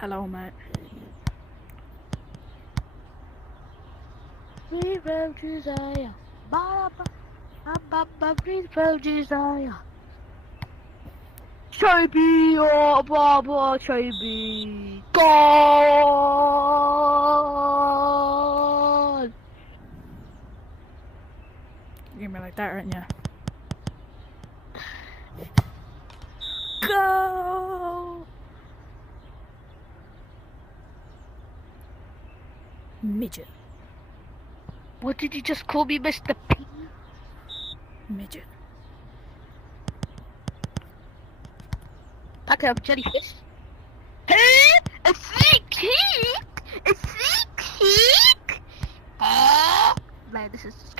Hello, mate. Breathe from desire. Breathe from desire. Chobi, oh, Baba, Chobi. Gone! You're gonna be like that, aren't you? Go! Midget. What did you just call me, Mr. P? Midget. Packet of jellyfish. Hey, a sneak peek! A sneak peek! Man, this is just...